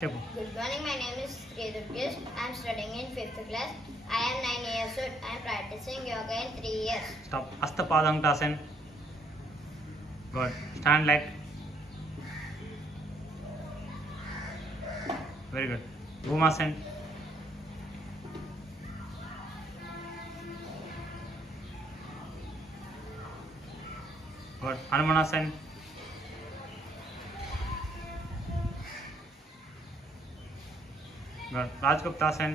Good morning, my name is Sri Durgesh. I am studying in 5th class. I am 9 years old. I am practicing yoga in 3 years. Stop. Hasthapadangtasan. Good. Stand like. Very good. Bhumasan. Good. Hanumanasan. Good. Rajguptasan.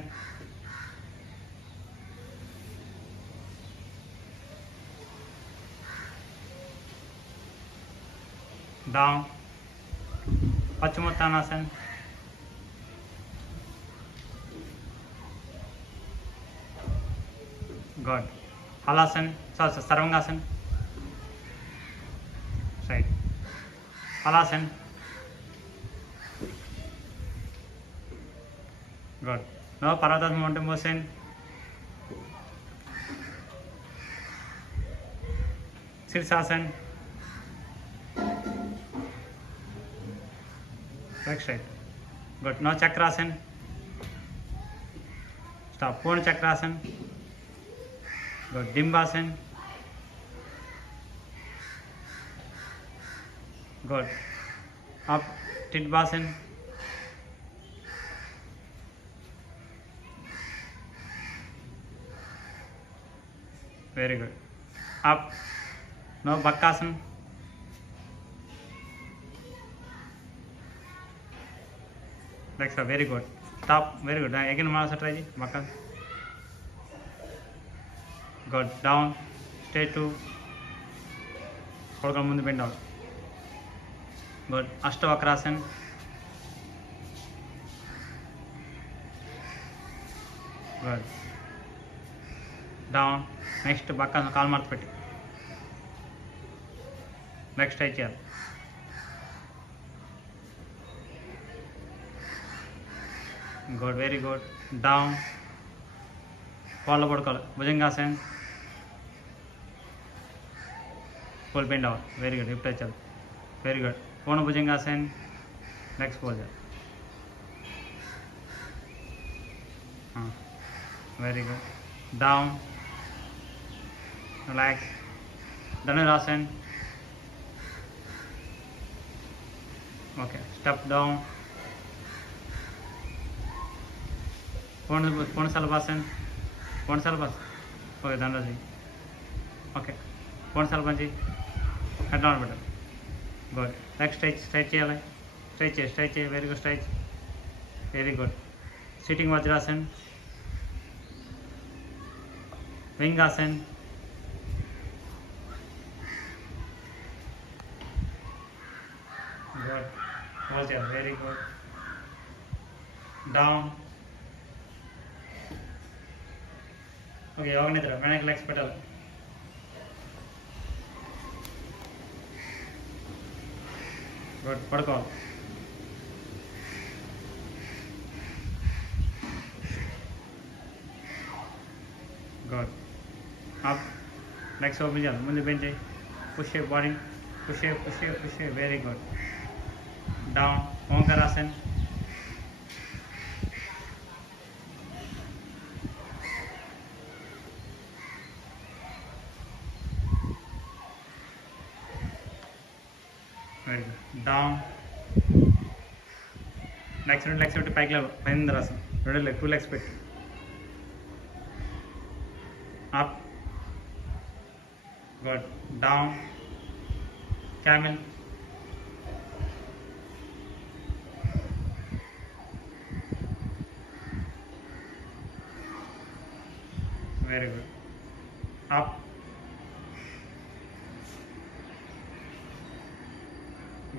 Down. Paschimottanasana. Good. Halasana. Sarvangasana. Right. Halasana. Good. Now Parvatasana mountain motion. Sirsasana. Back straight. Good. Now Chakrasana. Stop. Purna Chakrasana. Good. Dimbasana. Good. Up. Titbasana. Very good. Up. Now Bakkasana. Next up. Very good. Stop. Very good. Again Manasa try. Bakkas. Good. Down. Straight to. Kodakal mundu bend out. Good. Ashtavakrasana. Good. Down. Next Bakkasana కాలు మార్చి పెట్టి next try చేయాలి. Good. Very good. Down. కాళ్ళ పడుకోవాలి. Bhujangasan. Full bend అవ్వాలి. Very good. ఇప్పుడు వచ్చాలి. Very good. Purna Bhujangasan. Next pose. Very good. Down. Relax. Dhanurasana. Okay. Step down. Purna Salabhasana. Purna Salabhasana. Okay. Dhanurasana. Okay. Purna Salabhasana. Head down better. Good. Next stretch. Stretch cheyali. Stretch. Very good stretch. Very good. Sitting Vajrasana. Vingasana. Good. Hold there. Very good. Down. Okay. Yoga nidra. Venaki legs pedal. Good. Padko. Good. Up. Legs over jal. Mundu bend cheyi. Push your body. Push it. Very good. Down. Omkarasana. Very good. Down. Legs petti paiki level. Paindrasana. Rendu leg. 2 legs petti. Up. Good. Down. Camel. Very good. Up.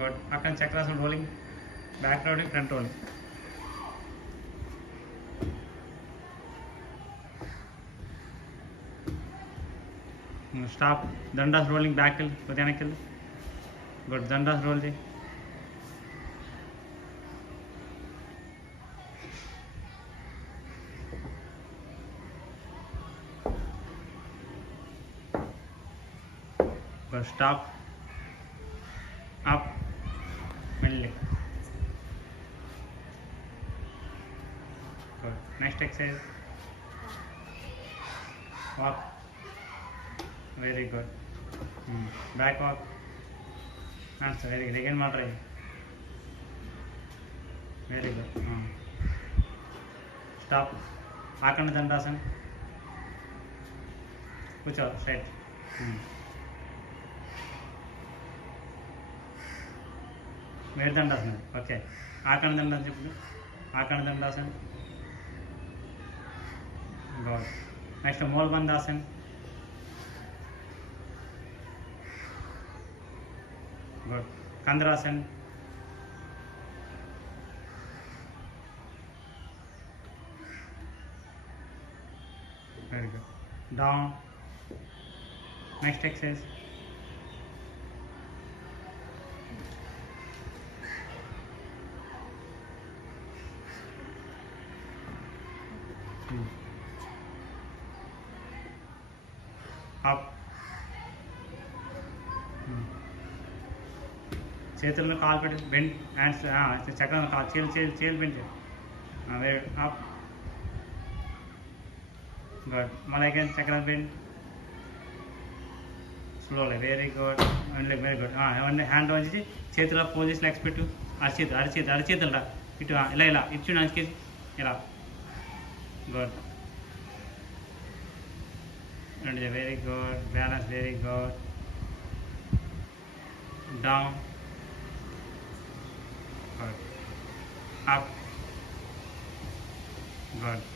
Good. Akan Chakrasana rolling. Back rolling, front rolling. Stop. Dandas rolling back hill. Udyanaki hill. Good. Dandas roll cheyi. Good. Stop. Up. Middle leg. Good. Next exercise. Walk. Very good. Back walk. Answer. Very good. Again, try. Very good. Stop. Akanda Dandasana. Kucho. Straight. Dandasana. Okay. Akanda Dandasana. Akanda Dandasana. Good. Next, Mol Bandasana. Good. Kandrasana. Very good. Down. Next exercise. Up. చేతులను కాలు పెట్టి bend hands చక్రం కాలు చేతులు bend very up good మళ్ళీ again చక్రం bend slowly very good very good hand వచ్చి చేతుల పోజిస్ లెగ్స్ పెట్టు అరిచేతులు రా ఇటు ఇలా ఇటు నంచుకేసి ఇలా good very good balance very good down up, good.